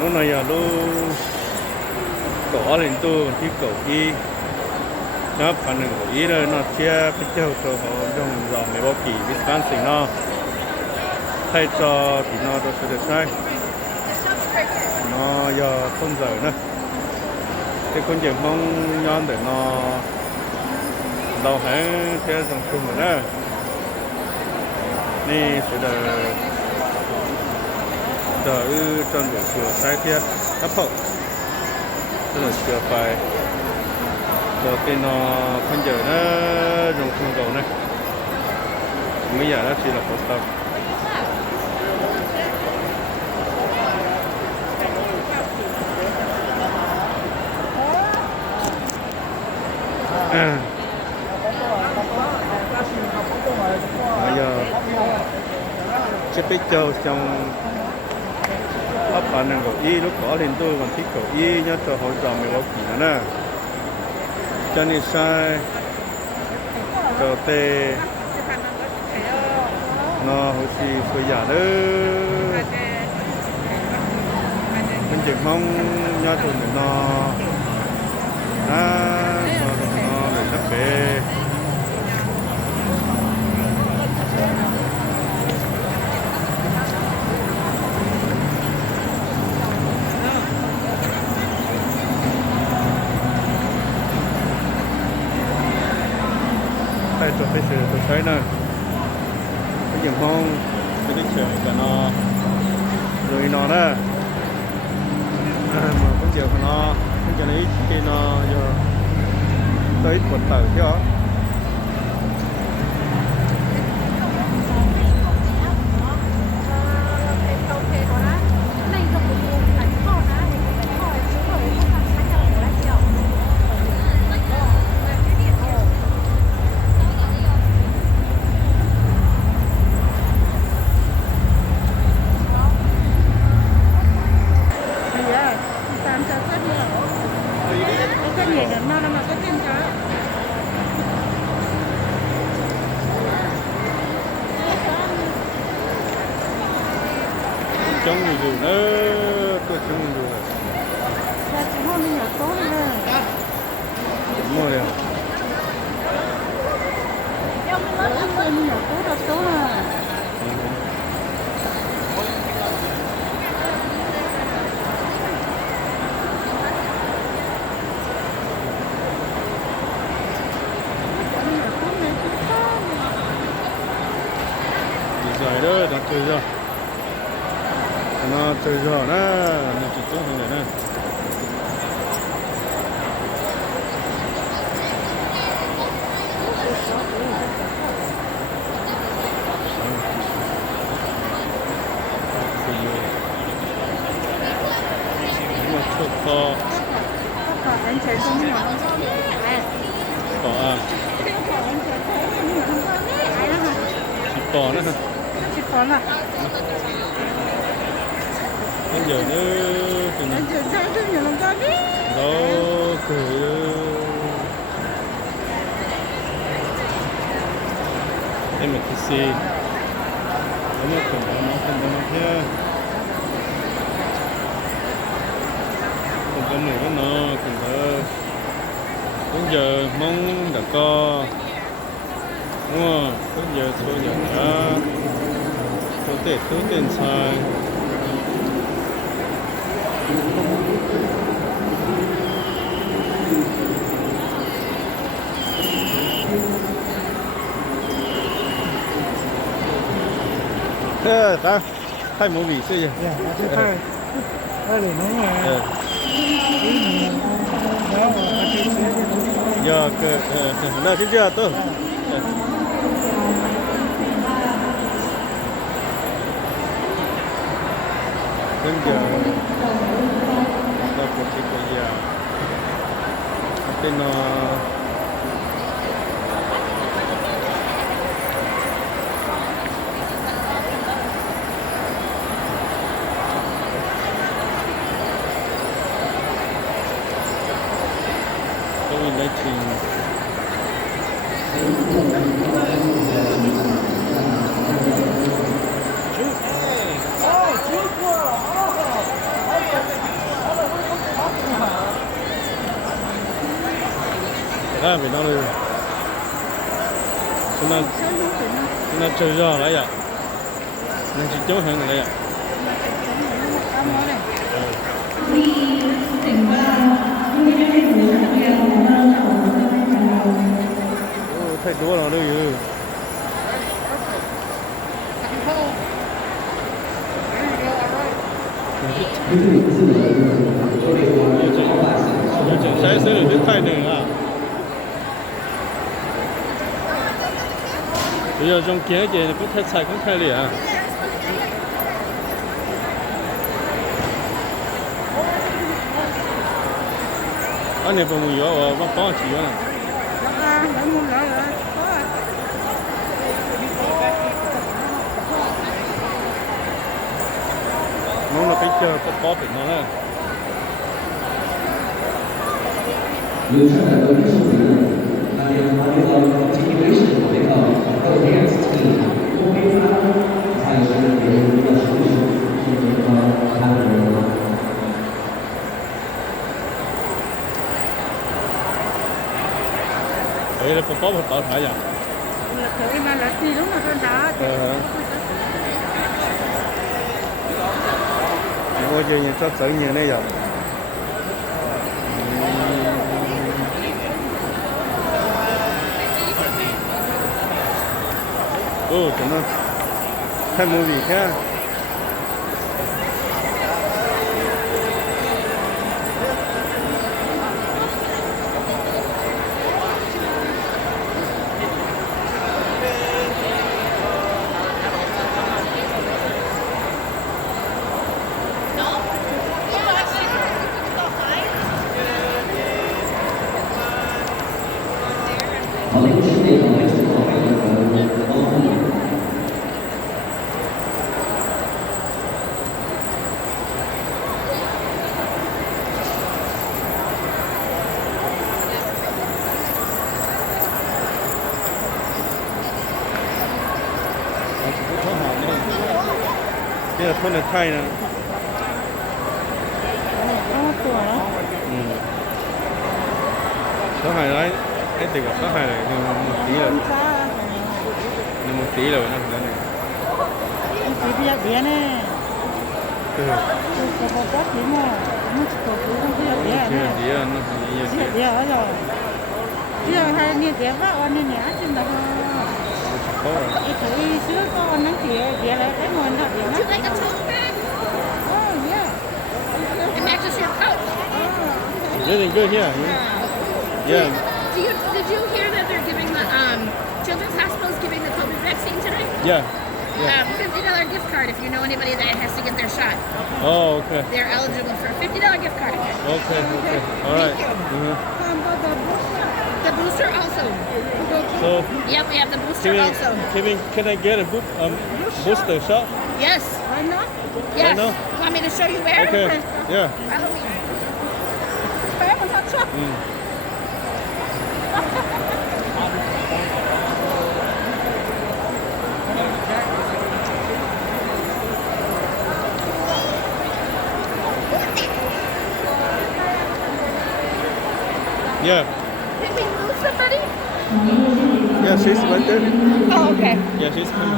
lúc này giờ lúc có lên tôi còn thích cầu ý nó phản ứng của ý rồi nó chia cái châu cho họ dùng dòng để bao kỳ Wisconsin nó thay cho thì nó được sự sai nó giờ không giờ nữa cái con chim mong nhon để nó đầu hãng theo dòng chung rồi đóนี่สุดเดี๋ยวจนเดี๋ยวเสือใช้เทียบครับผมจนเดี๋ยวเสือไปเดี๋ยวเป็นคนเยอะนะลงทุนก่อนนะไม่อยากได้ทีละคนครับbây giờ chiếc bích châu trong ấp bản năng của y lúc có lên tôi còn thích của y nhớ cho hỗ trợ mình có kỹ nữa nè cho nên sai cho tê nó hồi xì phơi giả đó mình chỉ mong nhớ cho mình nó để sắp về tôi phải sửa tôi thấy nè cái dòng mong cái đi sửa cho nó rồi nó đó mà bây giờ nó bây giờ này khi nó giờ tới quần tờ chứ hả chống người dù nữa tôi chống người dù là chỉ mua mình ở tốt nữa mua được mình ở tốt là tốt à rồi đó đặt chơi rồi nó chơi rồi đó nó chỉ tốt hơn này nè có anh chơi không nhiều có à chỉ có nữa chỉ có là bây giờ nó anh chơi sao chứ nhiều lắm con đi đó cứ em mình cứ xì nó cần nó theo cần này nó cần thơ bây giờ mong đã có đúng không bây giờ thôi giờ đã có thể cứ tiền xài thế ta thay một vị sư gì dạ thay thay để nó là giờ cái chứ chưa tôi bây giờ ta có chỉ có giờ bên nó tôi lấy trình ra Việt Nam rồi chúng ta chơi ra đấy ạ nên chỉ chống hàng này ạ thấy đua rồi đây rồi sai sẽ được thay nữa à bây giờ trong kia gì cũng thay sai cũng thay liền à anh này phòng nhiều ở bắc bao chỉ nữa nó là cái chờ có tỉnh nó này流畅的沟通术语，那要考虑到 continuation 这个 advanced team 多边发挥，还有是别人一个手语是这个他的人。vậy là có một tàu thải à? Cái mà là gì đúng là con đá. Ngồi chơi nhìn rất tự nhiên này vậy. Cho nó thay mùi gì khác. Đây là thôn Thái nè. Số 2 đấy, cái tiền gặp số 2 này nhưng một tí rồi. Nhưng một tí rồi nè này. Chỉ bây giờ nè. Ừ. Có có tí mà, nó chỉ có tí không biết Nó nè. Chỉ ở rồi. Bây giờ hai niên tiền vào anh nên nhá trên đó. Cái thứ sữa con nó thì lại cái nguồn đó thì nó. Would you like a tote bag? Oh yeah. It matches your coat. Really good here. Yeah. Did you hear that they're giving the Children's Hospital's giving the COVID vaccine today? Yeah. Yeah. $50 gift card if you know anybody that has to get their shot. Oh, okay. They're eligible for a $50 gift card. Okay. Okay. All right. The booster also. So, Yep, we have the booster also. Can I get a booster shot? Yes. Why not? Yes. Why not? Want me to show you where? Okay. Yeah. Follow me. Bé mà thật chắc. Yeah. Did we lose somebody? Yeah, she's right there. Oh, okay. Yeah, she's coming.